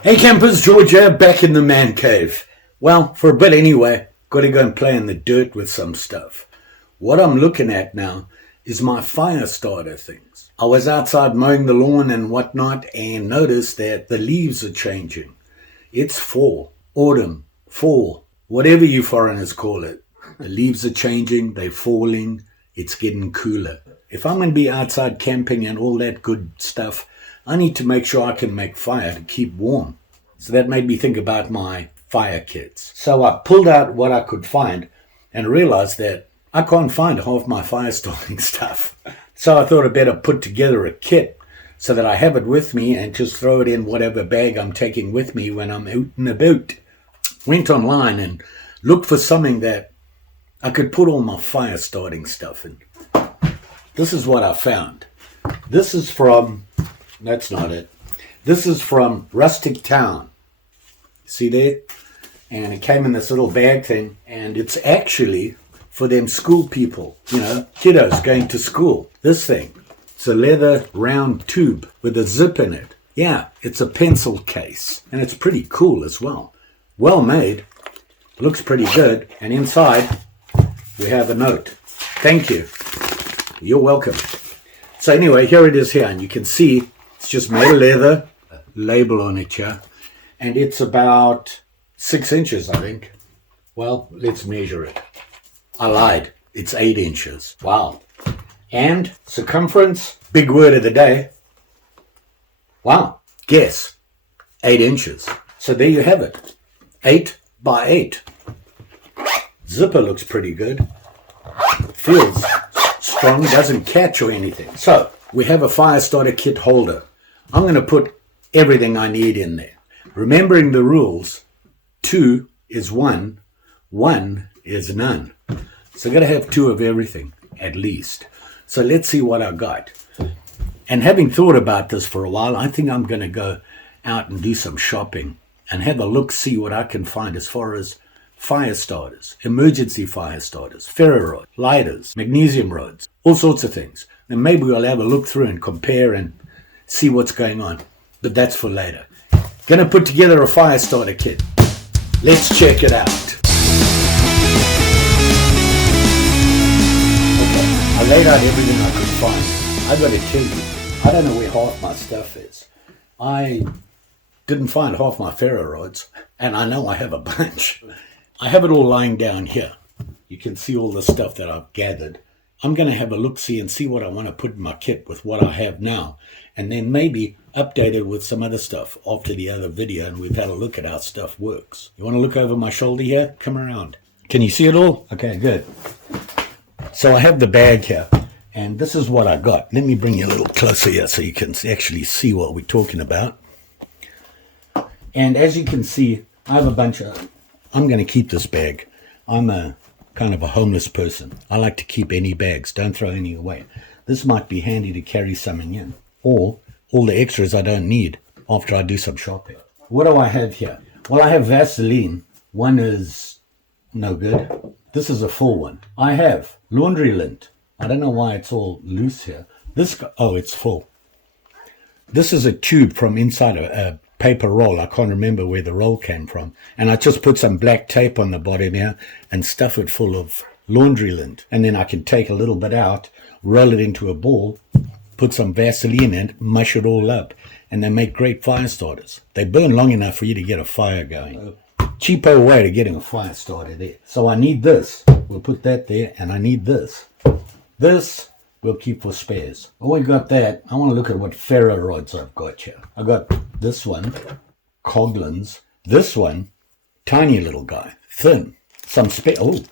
Hey campers, Georgia, back in the man cave. Well, for a bit anyway, gotta go and play in the dirt with some stuff. What I'm looking at now is my fire starter things. I was outside mowing the lawn and whatnot and noticed that the leaves are changing. It's fall, autumn, fall, whatever you foreigners call it. The leaves are changing, they're falling, it's getting cooler. If I'm going to be outside camping and all that good stuff, I need to make sure I can make fire to keep warm. So that made me think about my fire kits. So I pulled out what I could find and realized that I can't find half my fire starting stuff. So I thought I'd better put together a kit so that I have it with me and just throw it in whatever bag I'm taking with me when I'm out and about. Went online and looked for something that I could put all my fire starting stuff in. This is what I found. This is from... That's not it. This is from Rustic Town. See there? And it came in this little bag thing. And it's actually for them school people. You know, kiddos going to school. This thing. It's a leather round tube with a zip in it. Yeah, it's a pencil case. And it's pretty cool as well. Well made. Looks pretty good. And inside, we have a note. Thank you. You're welcome. So anyway, here it is here. And you can see it's just made of leather, label on it here, and it's about 6 inches, I think. Well, let's measure it. I lied. It's 8 inches. Wow. And circumference, big word of the day. Wow. Guess. 8 inches. So there you have it. 8 by 8. Zipper looks pretty good. Feels strong, doesn't catch or anything. So we have a fire starter kit holder. I'm going to put everything I need in there. Remembering the rules, 2 is 1, 1 is none. So I'm going to have 2 of everything, at least. So let's see what I got. And having thought about this for a while, I think I'm going to go out and do some shopping and have a look, see what I can find as far as fire starters, emergency fire starters, ferro rods, lighters, magnesium rods, all sorts of things. And maybe we'll have a look through and compare and see what's going on, but that's for later. Gonna put together a fire starter kit. Let's check it out. Okay, I laid out everything I could find. I gotta tell you, I don't know where half my stuff is. I didn't find half my ferro rods, and I know I have a bunch. I have it all lying down here. You can see all the stuff that I've gathered. I'm going to have a look-see and see what I want to put in my kit with what I have now, and then maybe update it with some other stuff after the other video, and we've had a look at how stuff works. You want to look over my shoulder here? Come around. Can you see it all? Okay, good. So I have the bag here, and this is what I got. Let me bring you a little closer here so you can actually see what we're talking about. And as you can see, I have a bunch of... I'm going to keep this bag. I'm a kind of a homeless person. I like to keep any bags. Don't throw any away. This might be handy to carry something in. Or all the extras I don't need after I do some shopping. What do I have here? Well, I have Vaseline. One is no good. This is a full one. I have laundry lint. I don't know why it's all loose here. Oh, it's full. This is a tube from inside a paper roll. I can't remember where the roll came from. And I just put some black tape on the bottom here and stuff it full of laundry lint. And then I can take a little bit out, roll it into a ball, put some Vaseline in it, mush it all up. And they make great fire starters. They burn long enough for you to get a fire going. Cheapo way to getting a fire started there. So I need this. We'll put that there. And I need this. This we'll keep for spares. Oh, we got that. I want to look at what ferro rods I've got here. I got this one, Coghlan's. This one, tiny little guy, thin. Some spare. Oh,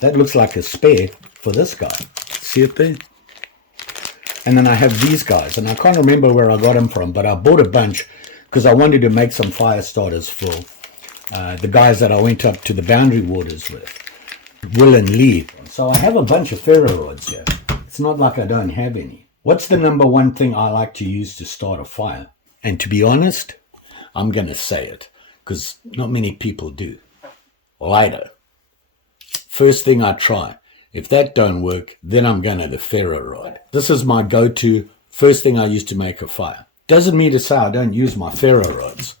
that looks like a spare for this guy. See it there? And then I have these guys, and I can't remember where I got them from, but I bought a bunch because I wanted to make some fire starters for the guys that I went up to the Boundary Waters with, Will and Lee. So I have a bunch of ferro rods here. It's not like I don't have any. What's the number one thing I like to use to start a fire? And to be honest, I'm going to say it, because not many people do. Lighter. First thing I try. If that don't work, then I'm going to the ferro rod. This is my go-to first thing I use to make a fire. Doesn't mean to say I don't use my ferro rods.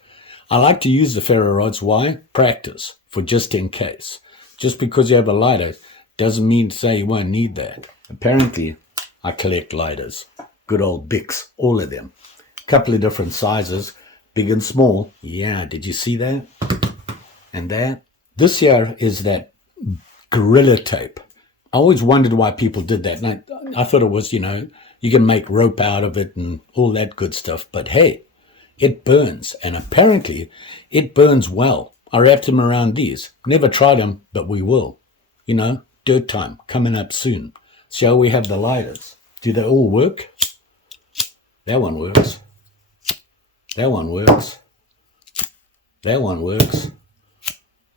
I like to use the ferro rods. Why? Practice, for just in case. Just because you have a lighter doesn't mean to say you won't need that. Apparently, I collect lighters. Good old Bics, all of them. A couple of different sizes, big and small. Yeah, did you see that? And that? This here is that Gorilla Tape. I always wondered why people did that. And I thought it was, you can make rope out of it and all that good stuff. But hey, it burns. And apparently, it burns well. I wrapped them around these. Never tried them, but we will. Dirt time coming up soon. Shall we have the lighters? Do they all work? That one works. That one works. That one works.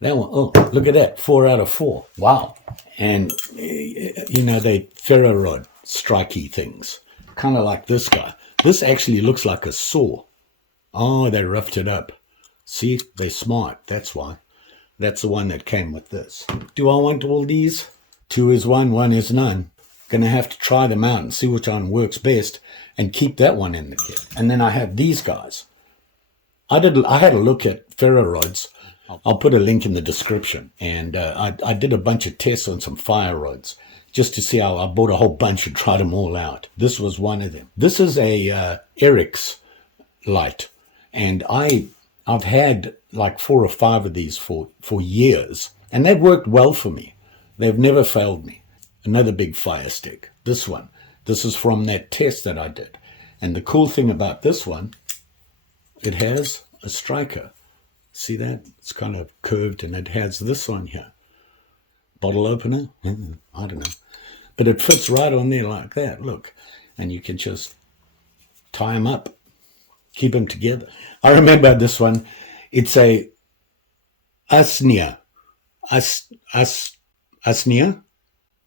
That one, oh, look at that, 4 out of 4. Wow. And, they ferro rod strikey things, kind of like this guy. This actually looks like a saw. Oh, they roughed it up. See, they're smart, that's why. That's the one that came with this. Do I want all these? 2 is 1, 1 is none. Gonna have to try them out and see which one works best and keep that one in the kit. And then I have these guys. I had a look at ferro rods. I'll put a link in the description. And I did a bunch of tests on some fire rods just to see how I bought a whole bunch and tried them all out. This was one of them. This is a Eric's light. And I've had like 4 or 5 of these for years. And they've worked well for me. They've never failed me. Another big fire stick. This one. This is from that test that I did. And the cool thing about this one, it has a striker. See that? It's kind of curved and it has this on here. Bottle opener? I don't know. But it fits right on there like that. Look. And you can just tie them up. Keep them together. I remember this one. It's a Asnia. Asnia?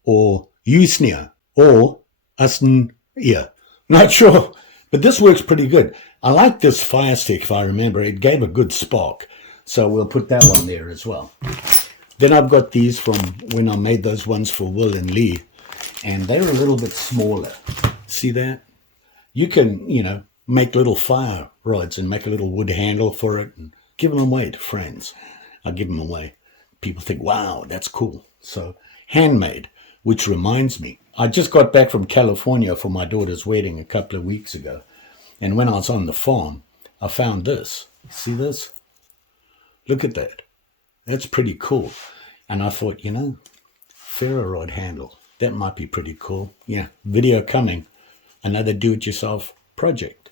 Or Usnia? Or Asnia? Not sure. But this works pretty good. I like this fire stick, if I remember. It gave a good spark. So we'll put that one there as well. Then I've got these from when I made those ones for Will and Lee. And they're a little bit smaller. See that? You can, make little fire rods and make a little wood handle for it and give them away to friends. I give them away. People think, wow, that's cool. So handmade, which reminds me, I just got back from California for my daughter's wedding a couple of weeks ago. And when I was on the farm, I found this. See this? Look at that. That's pretty cool. And I thought, ferro rod handle. That might be pretty cool. Yeah, video coming. Another do-it-yourself project.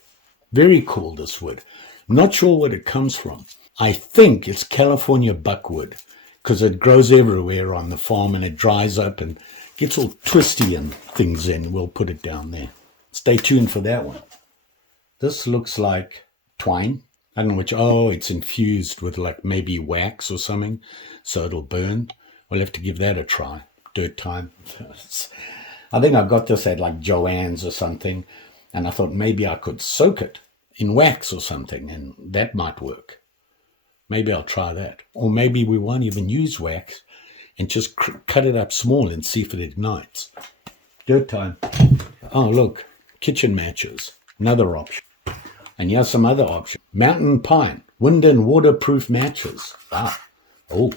Very cool, this wood. Not sure what it comes from. I think it's California buckwood because it grows everywhere on the farm and it dries up and gets all twisty and things in. We'll put it down there. Stay tuned for that one. This looks like twine. I don't know which. Oh, it's infused with like maybe wax or something, so it'll burn. We'll have to give that a try. Dirt time. I think I got this at like Joann's or something, and I thought maybe I could soak it in wax or something, and that might work. Maybe I'll try that. Or maybe we won't even use wax and just cut it up small and see if it ignites. Dirt time. Oh, look. Kitchen matches. Another option. And here's some other options. Mountain pine. Wind and waterproof matches. Ah. Oh.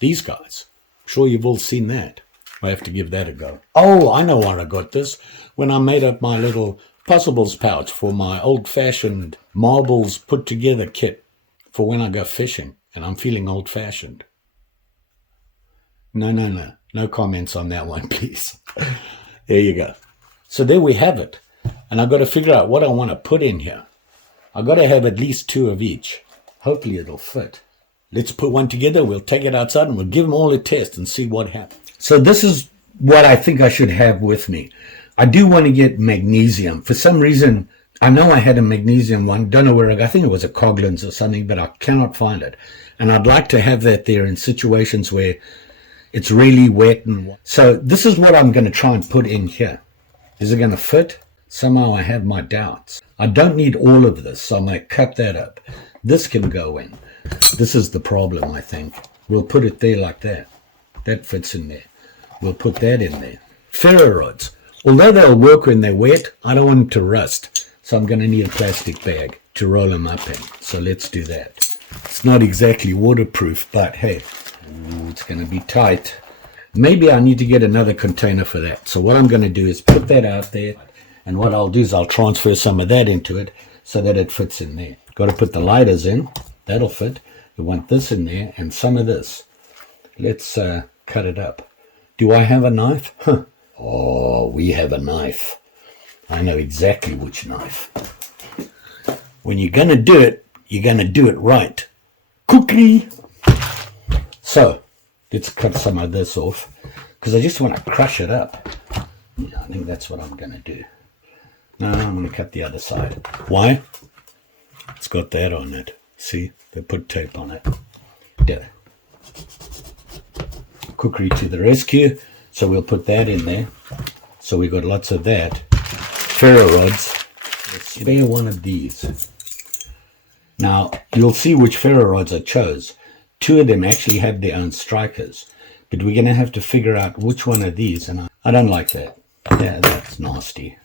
These guys. I'm sure you've all seen that. I have to give that a go. Oh, I know why I got this. When I made up my little possibles pouch for my old-fashioned marbles put-together kit for when I go fishing and I'm feeling old-fashioned. No. No comments on that one, please. There you go. So there we have it. And I've got to figure out what I want to put in here. I've got to have at least 2 of each. Hopefully it'll fit. Let's put one together. We'll take it outside and we'll give them all a test and see what happens. So this is what I think I should have with me. I do want to get magnesium. For some reason, I know I had a magnesium one. Don't know where I think it was a Coughlin's or something, but I cannot find it. And I'd like to have that there in situations where it's really wet. So this is what I'm going to try and put in here. Is it going to fit? Somehow I have my doubts. I don't need all of this, so I'm going to cut that up. This can go in. This is the problem, I think. We'll put it there like that. That fits in there. We'll put that in there. Ferro rods. Although they'll work when they're wet, I don't want them to rust. So I'm going to need a plastic bag to roll them up in. So So let's do that. It's not exactly waterproof, but hey, it's going to be tight. Maybe I need to get another container for that. So what I'm going to do is put that out there, and what I'll do is I'll transfer some of that into it so that it fits in there. Got to put the lighters in. That'll fit. You want this in there and some of this. Let's cut it up. Do I have a knife? Huh. Oh, we have a knife. I know exactly which knife. When you're going to do it, you're going to do it right. Cookie! So, let's cut some of this off, because I just want to crush it up. Yeah, I think that's what I'm going to do. No, I'm going to cut the other side. Why? It's got that on it. See? They put tape on it. There. Cookery to the rescue. So we'll put that in there. So we got lots of that. Ferro rods. Let's spare one of these. Now, you'll see which ferro rods I chose. 2 of them actually have their own strikers. But we're going to have to figure out which one of these. And I don't like that. Yeah, that's nasty.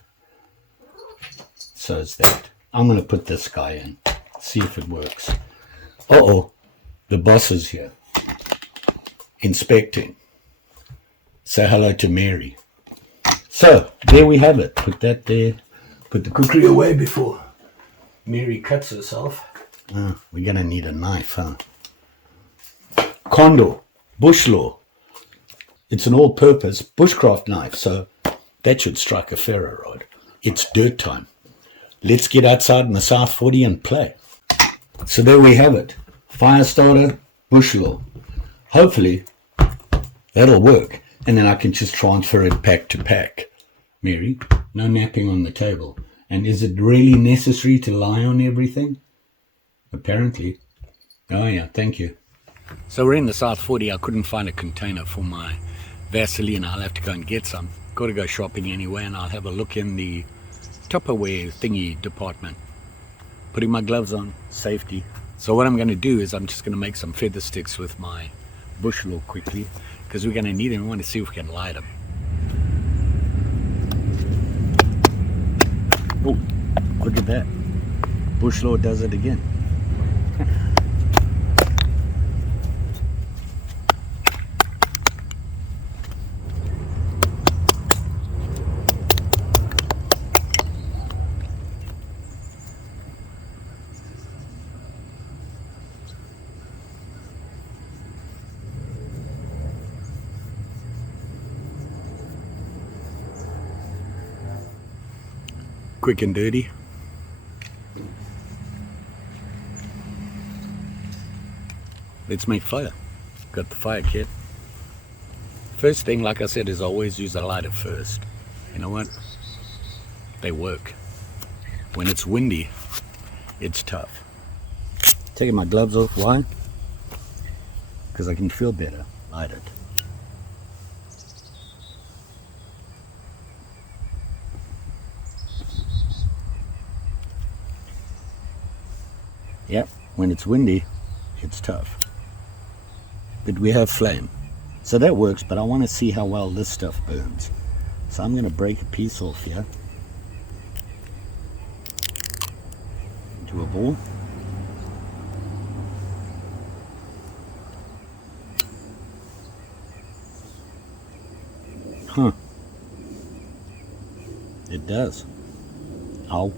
So is that. I'm going to put this guy in. See if it works. Uh-oh. The boss is here. Inspecting. Say hello to Mary. So, there we have it. Put that there. Put the cookery away before Mary cuts herself. We're going to need a knife, huh? Kondo. Bush law. It's an all-purpose bushcraft knife, so that should strike a ferro rod. It's dirt time. Let's get outside in the South 40 and play. So there we have it. Fire starter, bush law. Hopefully, that'll work. And then I can just transfer it pack to pack. Mary, no napping on the table. And is it really necessary to lie on everything? Apparently. Oh yeah, thank you. So we're in the South 40. I couldn't find a container for my Vaseline. I'll have to go and get some. Got to go shopping anyway, and I'll have a look in the Tupperware thingy department. Putting my gloves on, safety. So what I'm going to do is I'm just going to make some feather sticks with my bush law quickly, because we're going to need them. We want to see if we can light them. Oh, look at that. Bush law does it again. Quick and dirty. Let's make fire. Got the fire kit. First thing, like I said, is always use a lighter first. You know what? They work. When it's windy, it's tough. Taking my gloves off. Why? Because I can feel better. Light it. Yep, when it's windy, it's tough. But we have flame. So that works, but I want to see how well this stuff burns. So I'm going to break a piece off here into a ball. Huh. It does. Ow.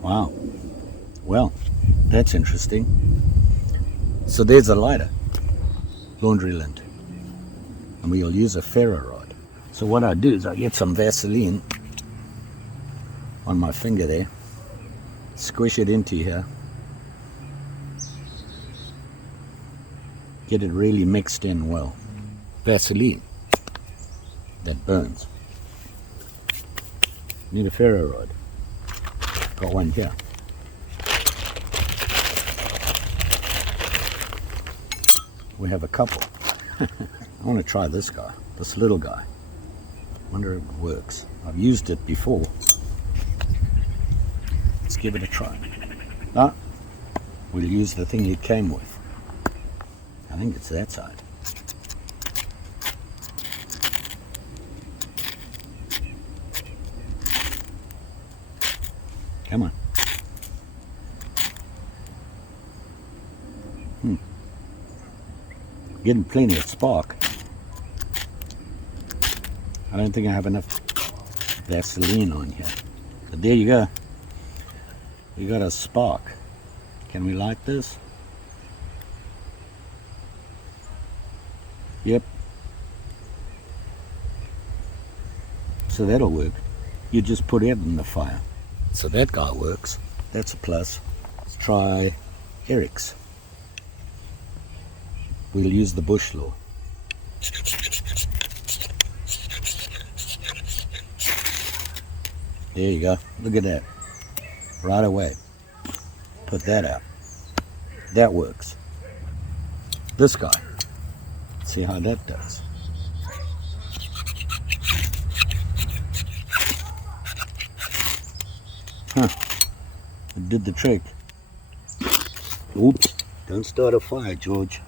Wow. Well, that's interesting. So there's a lighter. Laundry lint. And we'll use a ferro rod. So what I do is I get some Vaseline on my finger there. Squish it into here. Get it really mixed in well. Vaseline. That burns. Need a ferro rod. Got one here. We have a couple. I want to try this guy, this little guy. Wonder if it works. I've used it before. Let's give it a try. Ah, we'll use the thing it came with. I think it's that side. Come on. Getting plenty of spark. I don't think I have enough Vaseline on here. But there you go. We got a spark. Can we light this? Yep. So that'll work. You just put it in the fire. So that guy works. That's a plus. Let's try Eric's. We'll use the bush law. There you go. Look at that. Right away. Put that out. That works. This guy. See how that does. Huh. It did the trick. Oops. Don't start a fire, George.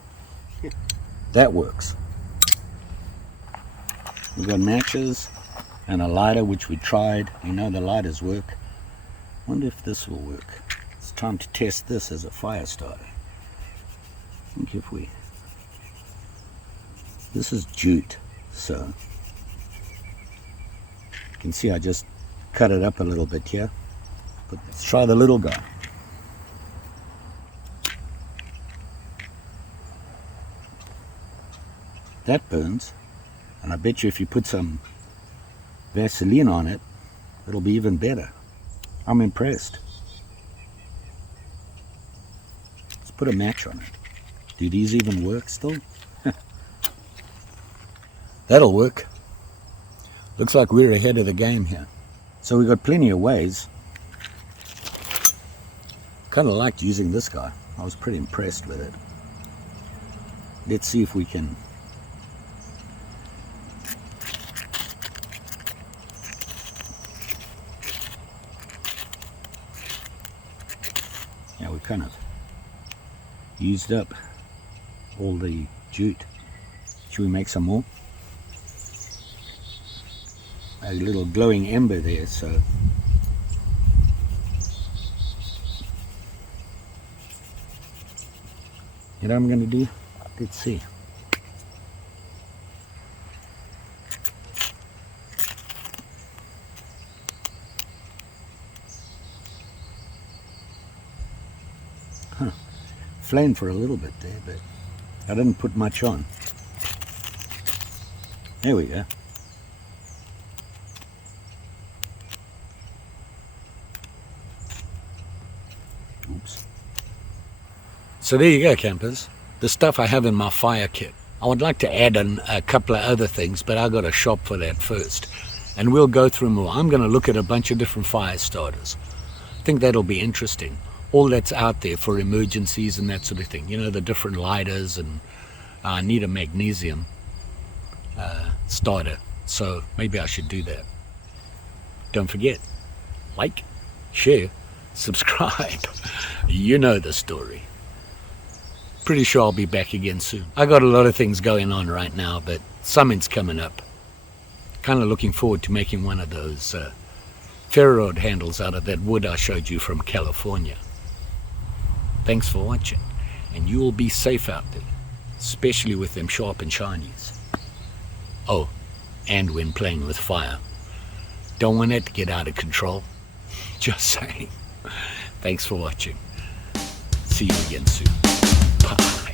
That works. We've got matches and a lighter, which we tried. We know the lighters work. Wonder if this will work. It's time to test this as a fire starter. I think if we... This is jute, so... You can see I just cut it up a little bit here. But let's try the little guy. That burns, and I bet you if you put some Vaseline on it, it'll be even better. I'm impressed. Let's put a match on it. Do these even work still? That'll work. Looks like we're ahead of the game here. So we've got plenty of ways. Kind of liked using this guy. I was pretty impressed with it. Let's see if we can... Yeah, we kind of used up all the jute. Should we make some more? A little glowing ember there, so you know what I'm going to do? Let's see. Flamed for a little bit there, but I didn't put much on. There we go. Oops. So there you go, campers. The stuff I have in my fire kit. I would like to add in a couple of other things, but I got to shop for that first. And we'll go through more. I'm going to look at a bunch of different fire starters. I think that'll be interesting. All that's out there for emergencies and that sort of thing. You know, the different lighters, and I need a magnesium starter. So maybe I should do that. Don't forget, like, share, subscribe. You know the story. Pretty sure I'll be back again soon. I got a lot of things going on right now, but something's coming up. Kind of looking forward to making one of those ferro rod handles out of that wood I showed you from California. Thanks for watching, and you will be safe out there, especially with them sharp and shinies. Oh, and when playing with fire. Don't want it to get out of control. Just saying. Thanks for watching. See you again soon. Bye.